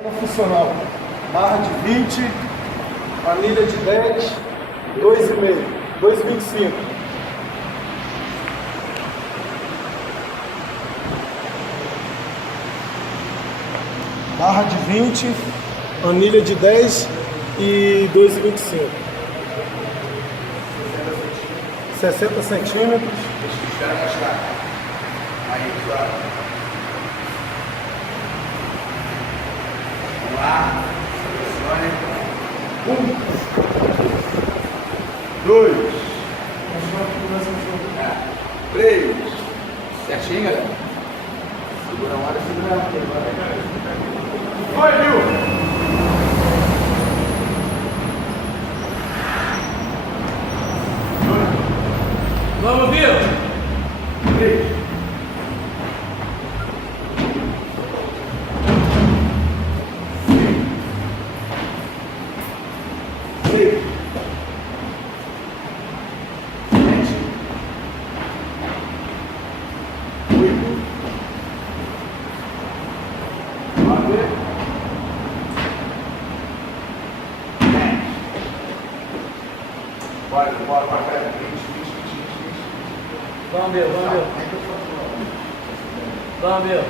Funcional, barra de 20, anilha de 10, 2,5, 2,25. Barra de 20, anilha de 10 e 2,25. 60 centímetros. Espera mostrar. Aí, pessoal. Vamos lá. Selecione. 1, 2, 3. Certinho, galera? Segura uma hora, segura outra. Foi, viu? Vamos, Bill! 3. 6. 7. 8. 9. 10. Bora, bora, bora, 20, 20, 20, 20. Vamos, Bill, vamos, Bill. Vamos, Bill.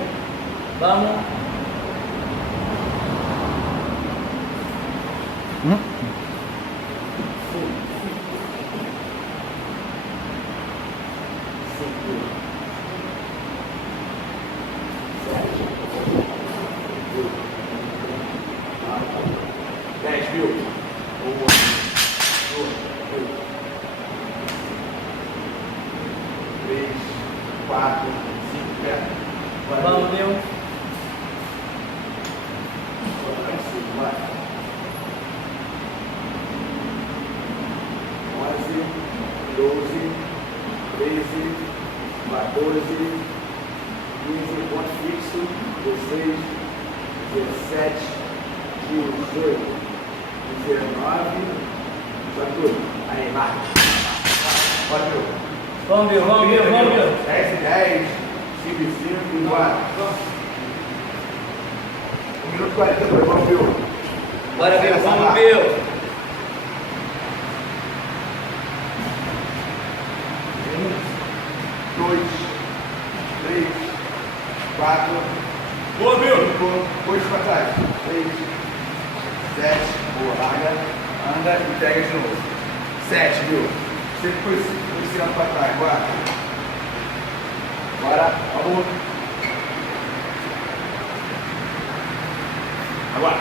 Vamos. Vamos, Bill. Ponto fixo, 16, 17, 18, 19, já tudo. Aí, vai. Bora, Bill. Vamos, Bill, vamos, Bill, vamos, Bill. 10 e 10, 5 e 5 e bora. 1 minuto e 42, vamos, Bill. Bora, Bill, vamos, Bill. 1, 2, 3, 4. Boa, Bill. 5, 8 para trás. 3, 7, boa, larga, anda e pega de novo. 7, viu? Sempre foi ensinando para trás, bora. Bora, vamos. Agora.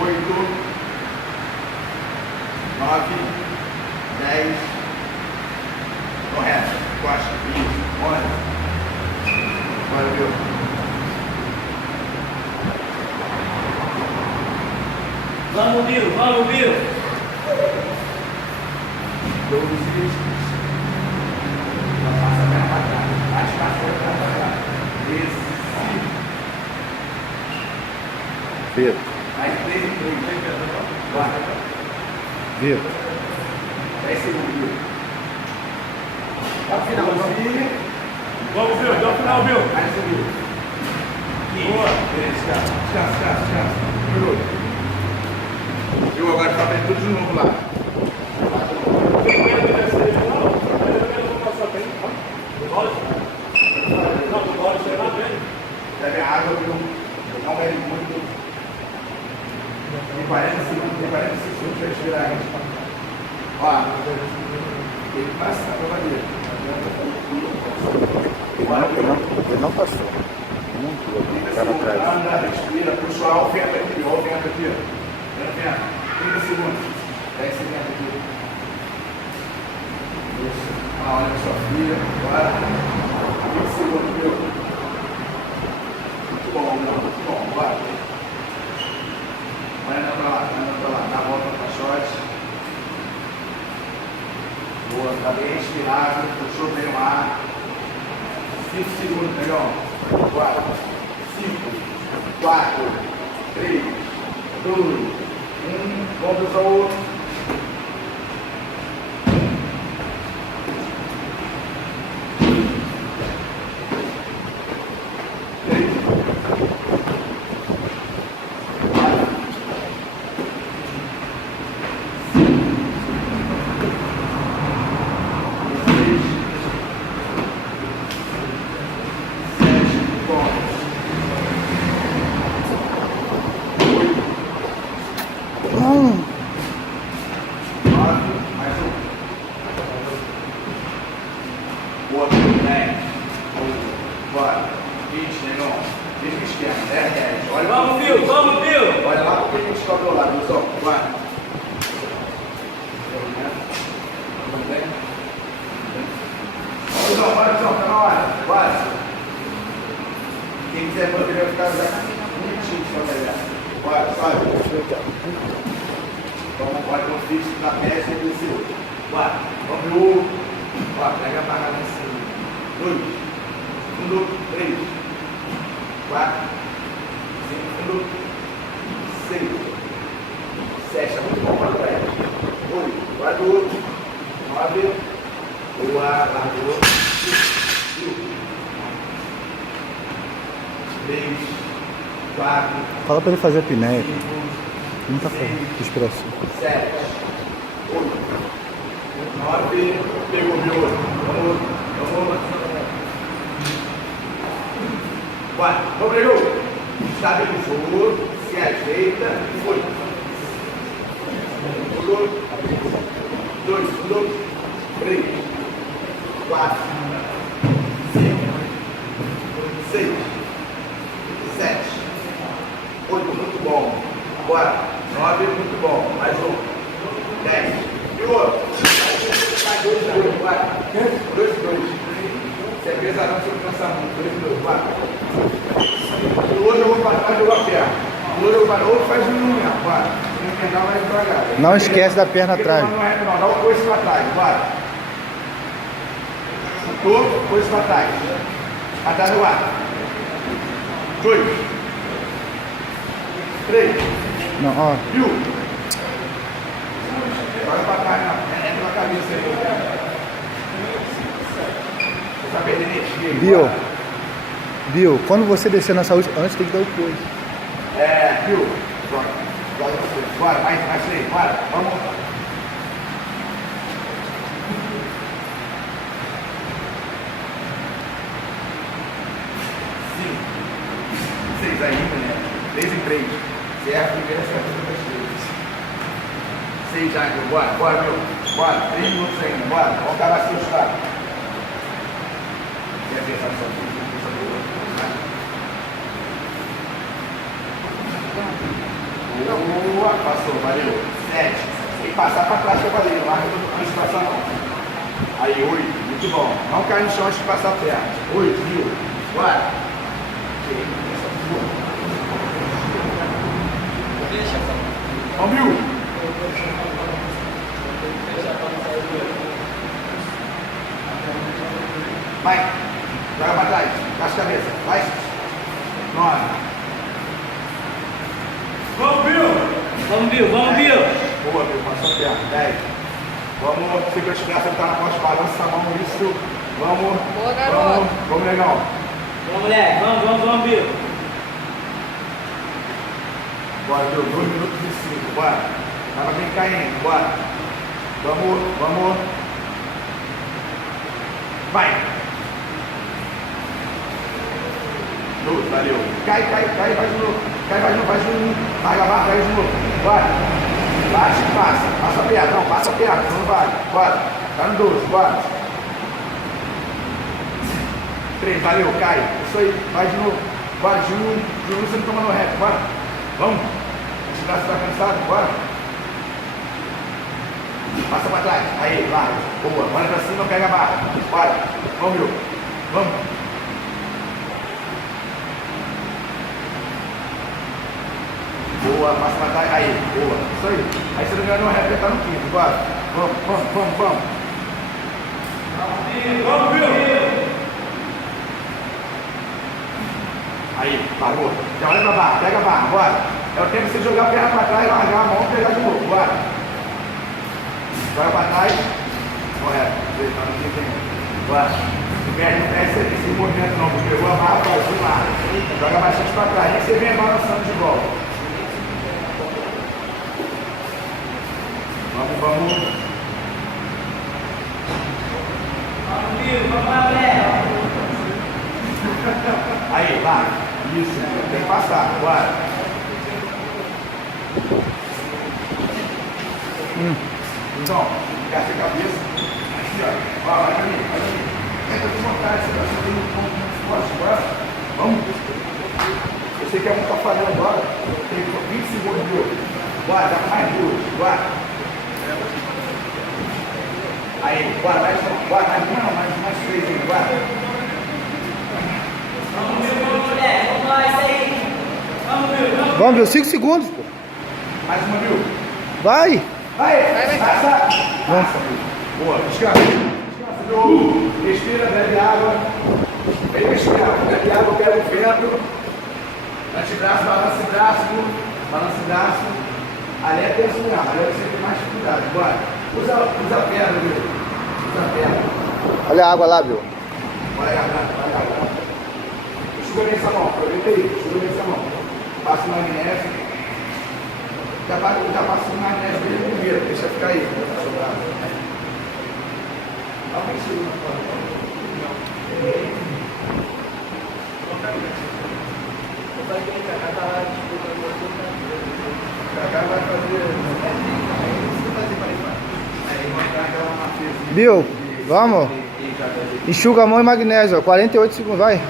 8, 9, 10. Correto. Costa, isso, 11. Bora, viu? Vamos, Bill, vamos, Bill. 12. Não passa a perna para trás. Passa a perna para trás. 13. Vitor. Mais 3 e 3. Bora. Vitor. 10 segundos. Até o final. Vamos, Bill, até o final, Bill. Mais um minuto. Boa. Descansa, descansa, descansa. Minuto. Eu agora está vendo tudo de novo lá. Bebe água, viu? Não bebe muito. Tem 40 segundos, tem 40 segundos para respirar a gente. Ó, tem que passar para valer. Ele não passou. Muito 30 cara segundos. atrás. Anda, respira, puxa o vento aqui, ó, o vento aqui. Vento. 30 segundos. 10 segundos aqui. Isso. Olha a sua filha. Bora. 20 segundos, viu? Muito bom, não. Muito bom. Bora. Vai andando pra lá. Dá a volta no caixote. Boa. Tá bem inspirado. Puxou bem o ar. 5 segundos, negão. 4, 5, 4, 3, 2, 1. Vamos usar o outro. Vamos, Bill, vamos, Bill. Olha lá porque a gente cobrou lá, viu só? Vai. Bora, tá na hora. Bora. Quem quiser poder ficar bonitinho só melhor. Bora, sobe. Vamos, bora com o fixo na peça e do seu. Bora. Vamos. Bora, pega a barra lá em cima. 2, 3, 4, 5, 6, 7, muito bom para trás. 8, guardou. 9, boa, largou. 3, 4. Fala pra ele fazer a pinéia. Não tá fazendo respiração. 7, 8, 9, pegou meu olho. Vamos. 4, obrigou. Estabilizou, se ajeita e foi. 2, 3, 4, 5, 6, 7, 8, muito bom. Agora, 9, muito bom. Mais um. 10. E o outro? Mais 2, vai. 2. Se é pesadão, se eu cansar muito. 2, 4. O outro eu vou para trás, jogar a perna. O outro eu vou para outro, faz um unha. Vai. Se não vai devagar. Não esquece da perna atrás. Não, dá o coice para trás. Vai. Soltou, coice para trás. Atrás do ar. 2, 3. Não, ó. Viu? Joga para trás, não. Entra na cabeça aí. Você tá perdendo energia. Bill, quando você descer nessa última, antes tem que dar o coice. Viu? Joga você. Bora, mais 3. Bora, vamos. Seis ainda, né? 3 em 3. Você é a primeira, você é a primeira. 6 já, meu. Bora, meu. Bora, 3 minutos ainda. Bora, vamos acabar seu estado. Quer pensar no seu filho? Boa, passou, valeu. 7. Tem que passar para trás que eu falei, não larga antes de passar não. Aí, 8, muito bom. Não cai no chão antes de passar a perna. 8, viu? Bora. Vamos, viu? Vai. Joga para trás. Baixa a cabeça. Vai. 9. Vamos, Bill. Vamos, Bill, vamos, Bill. Boa, meu, passou a perna. 10. Vamos, se eu estiver sentar na costa, balança a mão, isso. Vamos. Boa, garoto. Vamos, legal. Vamos, moleque. Vamos, Bill. Bora, Bill, 2 minutos e 5. Bora. Tava bem caindo. Bora. Vamos. Vai. 2, valeu. Cai, vai de novo. Vai de novo. Larga a barra, vai de novo. Bora. Bate e passa. Passa a perna. Não, passa a perna. Não vai. Bora. Tá no 12. Bora. 3, valeu. Cai. Isso aí. Vai de novo. Bora. De um você não toma no reto. Bora. Vamos. Esse braço tá cansado. Bora. Passa pra trás. Aí, larga. Boa. Bora pra cima, pega a barra. Bora. Vamos, meu. Vamos. Boa, passa pra trás. Aí, boa. Isso aí. Aí você não ganha no reto, tá no 15. Bora. Vamos. Vamos, Bill. Aí, parou. Já olha pra barra, pega a barra, bora. É o tempo de você jogar a perna pra trás, largar a mão e pegar de novo, bora. Joga pra trás. Correto. Bora. Não perde esse movimento não, porque pegou a barra, faz de lado. Joga bastante pra trás. E você vem balançando de volta. Vamos. Vamos, Bill. Vamos lá, moleque. Aí, vai. Isso, tem que passar, bora. Então, encaixa a cabeça. Assim, ó. Vai pra mim. Tenta desmontar esse braço aí um pouco mais forte, bora. Vamos. Eu sei que a mão tá falhando agora. Tem 20 segundos, viu? Bora, dá mais duas. Bora. Aí, bora, mais uma, mais 3 aí, bora. Vamos, moleque. Vamos lá, isso aí. Vamos, Bill. Vamos. Vamos, Bill, 5 segundos, pô. Mais uma, viu? Vai! Vai. Passa. Vamos. Boa, descansa. Descansa, viu? Respira, bebe água. Vem respirar, bebe água, pega o vento. Antebraço, balança o braço. Ali é tensionar, ali você tem mais dificuldade. Bora. Usa a perna, viu? Usa a perna. Olha a água lá, Bill. Olha a água. Segura nessa mão, aproveita aí, segura nessa mão. Passa o magnésio. Já passa o magnésio dele primeiro, deixa ficar aí. Alguém segura. Bill, vamos. Enxuga a mão e magnésio, ó. 48 segundos, vai.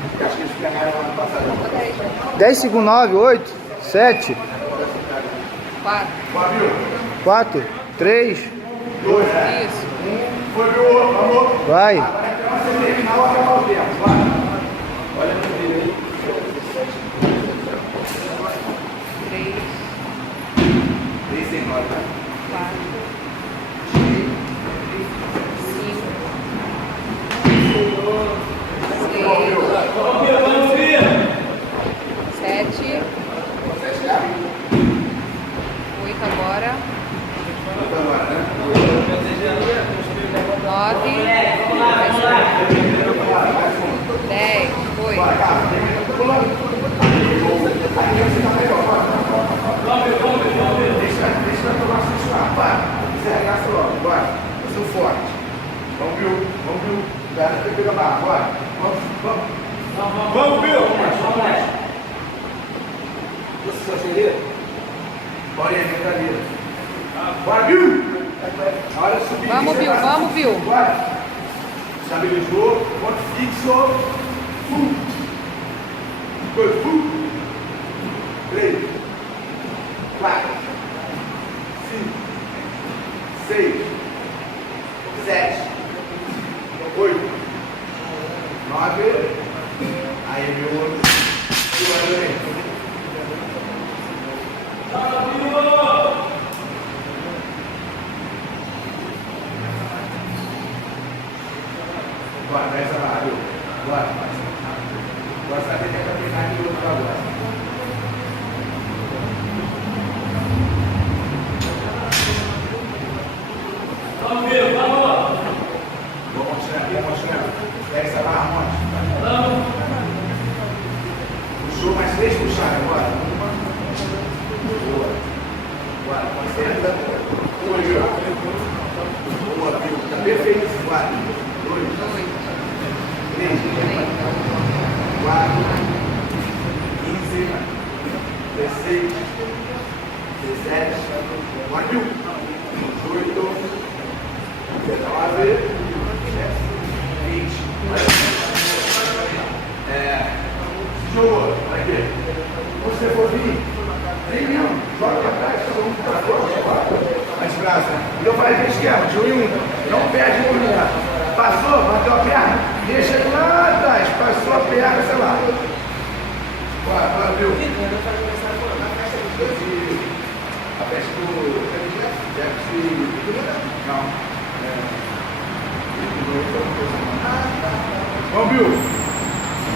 10 segundos, 9, 8, 7, 4, 3, Isso. Foi, viu? Vamos. vai. Então você terminar ou acabar o tempo. Vai. Olha pro vídeo aí. 3, 3 sem nós, tá? 4, 5, Vamos, Bill. Vamos, Bill. 7, 8 agora, Então agora, né? 9, Vamos lá. 10, foi. Deixa eu tomar susto. Vai. Você arregaça logo. Bora. Eu sou forte. Vamos, Bill. Cuidado, tem que pegar a barra. Bora. Vamos. Vamos, Bill. Vamos lá. Você só seria? Bora aí, brincadeira. Bora, Bill. Na hora de subir. Vamos, você Bill, vai- vamos, Bill. Bora. Estabilizou. Ponto fixo. 2, 3, 4, 5, 6, 7, 8, 9. Aí, meu outro. Segura aí. Bora, vai essa barra, viu? Bora. Agora você vai ter que aplicar aqui o outro agora. Vamos, Bill. Vamos. Vamos continuar. Pega essa barra, monte. Vamos. Puxou, mais 3 puxadas agora. Boa. Bora, concentra. Boa, viu? Boa, viu? Tá perfeito esse quadro. 2, 3, 4, 15, 16, 17, 18, 19, 20. Jogou, olha aqui. Você for vir, vem mesmo, joga pra trás, todo mundo pra fora, mais braço. E eu falei que esquerda, de 1 em 1, não perde o movimento. Passou, bateu a perna, deixa ele lá atrás, passou a perna, sei lá. Bora, viu? A festa do não. Vamos, Bill.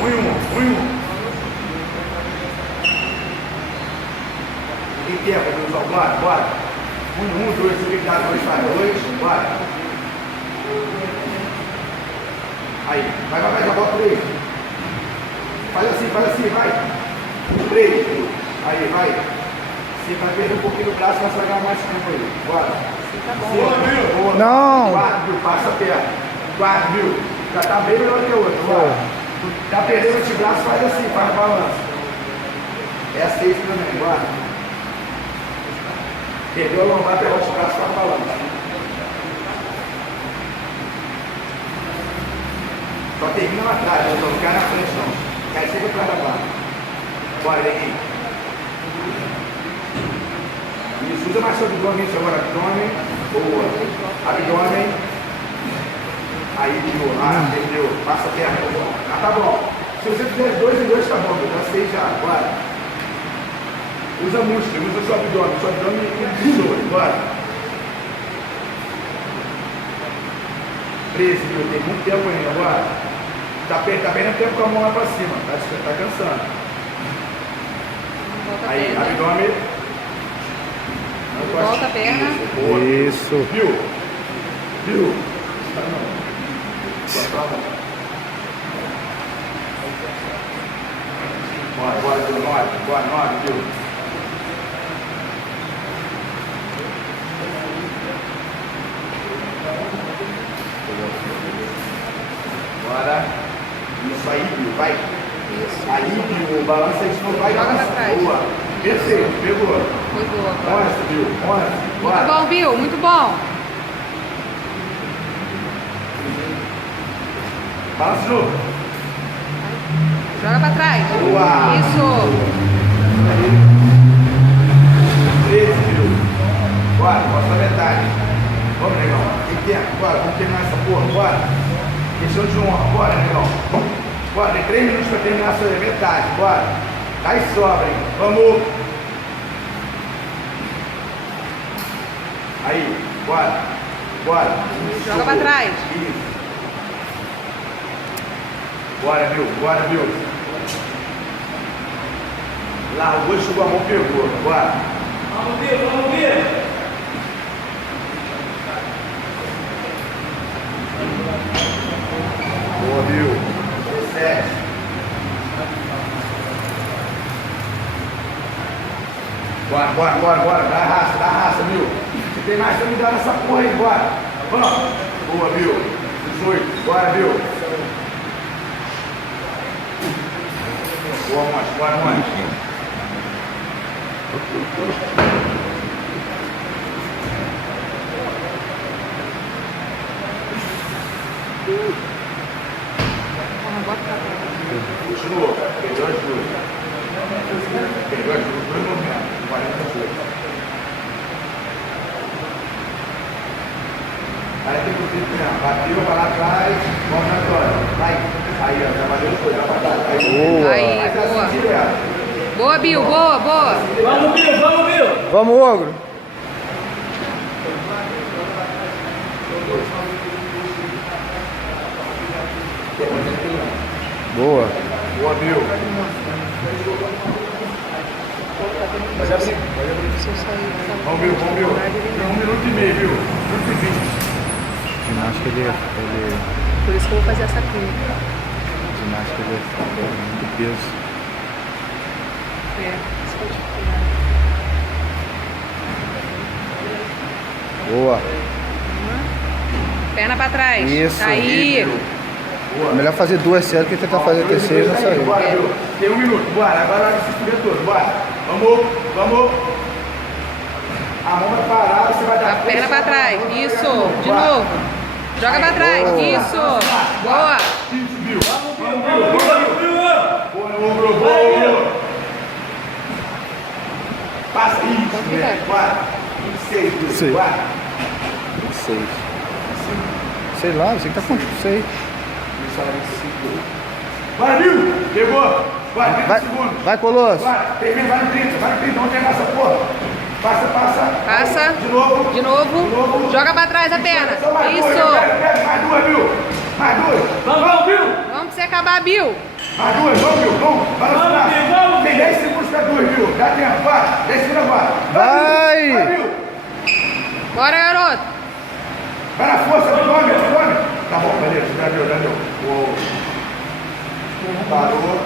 1 em 1. Em tempo, pessoal, bora. 1 em 1, 2, você tem que dar 2, faz 2, bora. Aí, vai, já bota 3. Faz assim, vai. 3. Aí, vai. Você vai perder um pouquinho do braço, vai ganhar mais tempo aí. Bora. Boa, Bill. Boa. Não. 4, Bill, passa a perna. 4, Bill. Já tá bem melhor que o outro. Bora. Já perdeu o antebraço, faz assim, faz balanço. É a 6 também, bora. Perdeu a lombar, pegou o antebraço, faz balanço. Só termina lá atrás, não cai na frente não. Cai sempre atrás da barra. Bora, neguinho. Isso, usa mais seu abdômen, isso agora, abdômen. Boa. Abdômen. Aí, viu? Ah, entendeu? Passa a perna. Ah, tá bom. Se você fizer 2 em 2, tá bom. Eu já sei já. Bora. Usa músculo, usa seu abdômen. Seu abdômen e bora. 13, viu? Tem muito tempo ainda, bora. Tá perdendo tempo com a mão lá pra cima, tá cansando. Volta a Aí, perna. abdômen. Volta a perna. Boa. Isso. Viu? Viu? Tá não. Bota a mão. Bora, viu? 9, bora, 9, viu? Bora. Isso aí, viu? Vai. Isso. Aí, viu? Balança isso, não vai. Joga pra balança. trás. Boa. Perfeito, pegou. Foi boa. Agora. 11, viu? 11. Muito Bora. bom, Bill. Muito bom. Balança de novo. Joga pra trás. Boa. Isso. 13, viu? Bora, bota a metade. Vamos, negão. Tem tempo. Bora, vamos terminar essa porra. Bora. Questão de honra. Bora, negão. Bora, tem 3 minutos pra terminar a sua metade. Bora. Aí sobra, hein? Vamos. Aí, bora. Bora. Isso. Joga pra trás. Isso. Bora, viu? Bora, viu? Largou, chegou a mão, pegou. Bora. Vamos, Bill, vamos, Bill. Boa, viu? 17. Bora. Dá raça, viu? Se tem mais, você me dá nessa porra aí, bora. Vamos. Boa, viu? 18. Bora, viu? Boa, Monte. Bora, Monte. Bota pra trás. Continua. Perdeu as duas. Perdeu as duas. 2 movimentos. 48. Aí tem que ir mesmo. Bateu, vai lá atrás. Volta agora. Vai. Aí, ó. Trabalhou os dois. Vai pra trás. Aí. Boa. Aí, Mas boa. assim direto. Boa, Bill. Boa, boa. Vamos, Bill, vamos, Bill. Vamos, ogro. Boa. Boa, Bill. Se eu sair dessa Vamos, Bill. Tem 1 minuto e meio, viu? 1 minuto e 20. Ginástica ele Por isso que eu vou fazer essa clínica. ginástica ele é muito peso. É, isso que eu te Boa. Perna pra trás. Isso. Aí. É melhor fazer 2 séries que tentar fazer a terceira e não sair. Bora, viu? Tem 1 minuto. Bora. Agora olha esse primeiro todo. Bora. Vamos. A mão vai parar, você vai dar... A perna pra trás. Isso. De novo. Joga pra trás. Isso. Boa. Isso, Bill. Vamos, Bill. Boa. Passa isso, Pode né? ficar. Bora. 26, Bill. Sim. Bora. 6. Sei lá, você que tá com 6. Bora, Bill. Pegou. Bora, 30 Vai, segundos. vai, Colosso. Vai no 30, vamos terminar essa porra. Passa. Passa. De novo. De novo. Joga pra trás a perna. Só mais duas, Isso. pega mais duas, Bill. Mais duas. Vamos, Bill. Vamos pra você acabar, Bill. Mais duas, vamos, Bill. Vamos. Vamos, Bill, vamos. Tem 10 segundos pra duas, Bill. Dá tempo, vai. 10 segundos agora. Vai. Bill. Vai, Bill. Bora, garoto. Vai na força, abdômen. Tá bom, beleza. Já deu. Uou. Parou.